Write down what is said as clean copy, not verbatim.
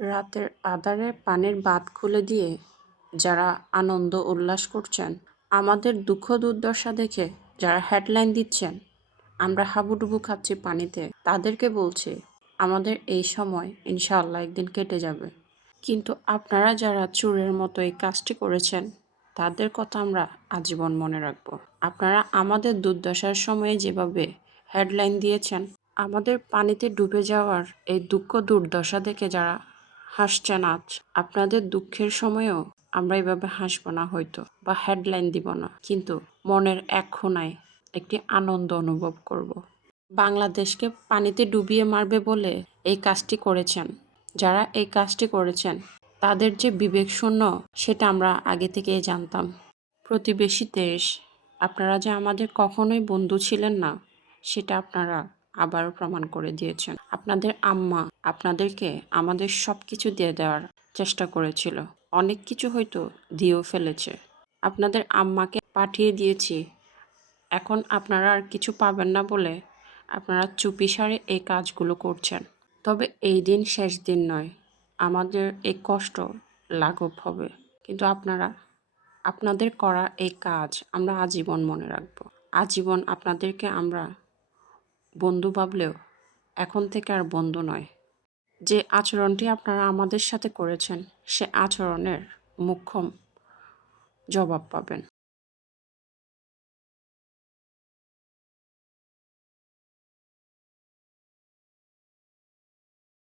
রাতের আঁধারে পানির বাঁধ খুলে দিয়ে যারা আনন্দ উল্লাস করছেন, আমাদের দুঃখ দুর্দশা দেখে যারা হেডলাইন দিচ্ছেন, আমরা হাবুডুবু খাচ্ছি পানিতে, তাদেরকে বলছি আমাদের এই সময় ইনশাআল্লাহ একদিন কেটে যাবে। কিন্তু আপনারা যারা চোরের মতো এই কাজটি করেছেন, তাদের কথা আমরা আজীবন মনে রাখব। আপনারা আমাদের দুর্দশার সময়ে যেভাবে হেডলাইন দিয়েছেন, আমাদের পানিতে ডুবে যাওয়ার এই দুঃখ দুর্দশা দেখে যারা হাসছেন আজ, আপনাদের দুঃখের সময়েও আমরা এভাবে হাসব না হয়তো, বা হেডলাইন দিব না, কিন্তু মনের এক কোণায় একটি আনন্দ অনুভব করব। বাংলাদেশকে পানিতে ডুবিয়ে মারবে বলে এই কাজটি করেছেন। যারা এই কাজটি করেছেন তাদের যে বিবেক শূন্য, সেটা আমরা আগে থেকেই জানতাম। প্রতিবেশী দেশ, আপনারা যে আমাদের কখনোই বন্ধু ছিলেন না, সেটা আপনারা আবারও প্রমাণ করে দিয়েছেন। আপনাদের আম্মা আপনাদেরকে আমাদের সব কিছু দিয়ে দেওয়ার চেষ্টা করেছিল, অনেক কিছু হয়তো দিয়েও ফেলেছে। আপনাদের আম্মাকে পাঠিয়ে দিয়েছি, এখন আপনারা আর কিছু পাবেন না বলে আপনারা চুপিসারে এই কাজগুলো করছেন। তবে এই দিন শেষ দিন নয়, আমাদের এই কষ্ট লাঘব হবে, কিন্তু আপনাদের করা এই কাজ আমরা আজীবন মনে রাখব। আজীবন আপনাদেরকে আমরা বন্ধু ভাবলেও এখন থেকে আর বন্ধু নয়। যে আচরণটি আপনারা আমাদের সাথে করেছেন, সে আচরণের মোক্ষম জবাব পাবেন।